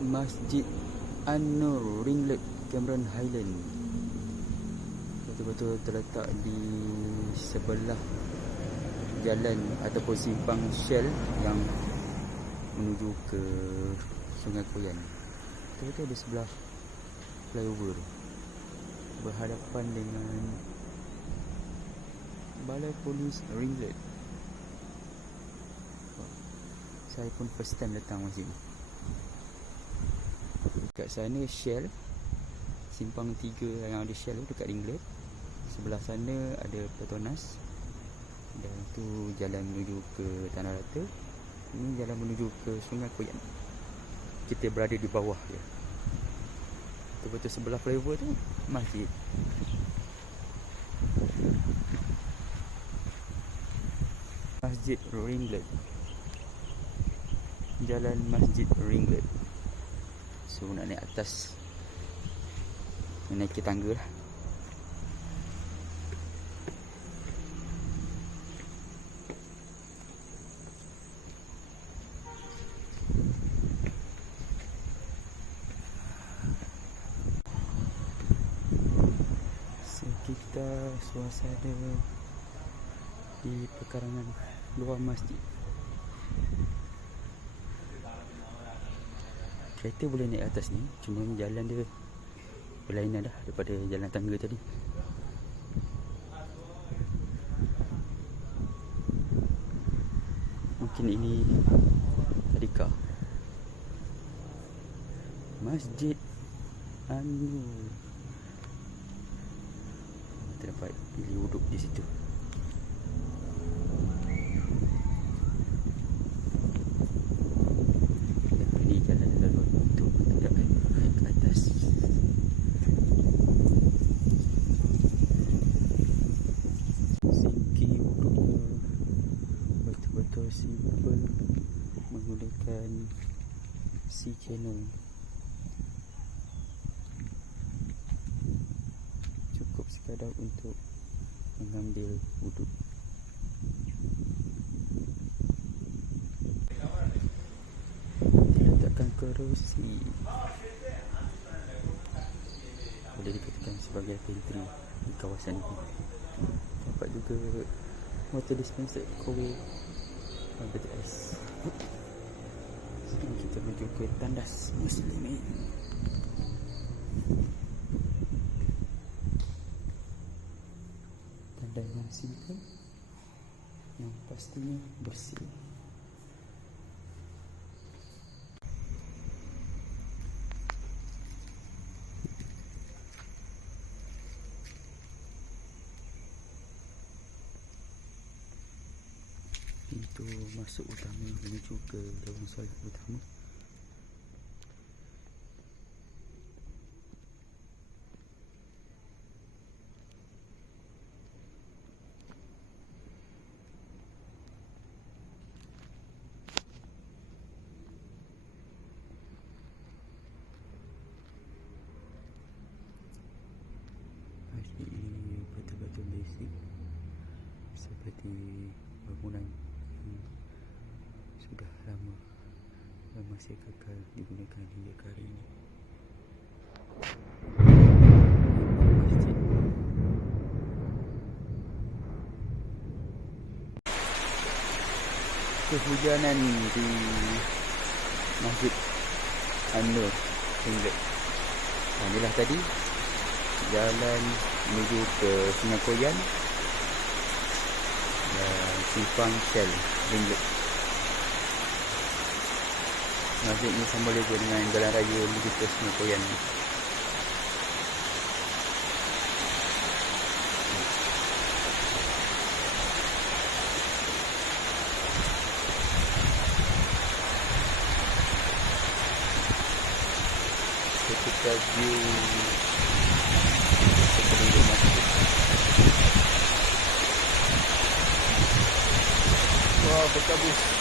Masjid An-Nur Ringlet Cameron Highland. Betul-betul terletak di sebelah jalan ataupun simpang Shell yang menuju ke Sungai Koyan. Betul-betul di sebelah flyover. Berhadapan dengan Balai Polis Ringlet. Saya pun first time datang masjid ni Dekat sana Shell. Simpang 3 yang ada Shell tu dekat Ringlet Sebelah sana ada Petronas. Dan tu jalan menuju ke Tanah Rata. Ini jalan menuju ke Sungai Koyan Kita berada di bawah dia. Betul-betul sebelah flyover tu Masjid. Masjid Ringlet. Jalan Masjid Ringlet So nak naik atas Naik ke tangga lah. Sekitar suasana di pekarangan luar masjid Kereta boleh naik atas ni Cuma jalan dia Berlainan dah Daripada jalan tangga tadi. Mungkin ini Tadika Masjid Anu Kita dapat pilih duduk di situ Ini jalan lalu untuk tidak naik ke atas Singki duduknya simple menggunakan C channel. Cukup sekadar untuk mengambil wuduk diletakkan kerusi. Boleh dikatakan sebagai pantry di kawasan ini. Dapat juga water dispenser kowe BTS sekarang kita menuju ke tandas muslimin tanda yang simple yang pastinya bersih pintu masuk utama menuju ke ruang solat utama. Seperti bangunan yang sudah lama dan masih kekal digunakan hingga ke hari ini. Kehujanan di Masjid An-Nur Tinggal. Nah, inilah tadi jalan menuju ke Sungai Koyan simpang Shell Ringlet. Masjid ni sama juga dengan jalan raya ke Sungai Koyan. Ketika view Servus.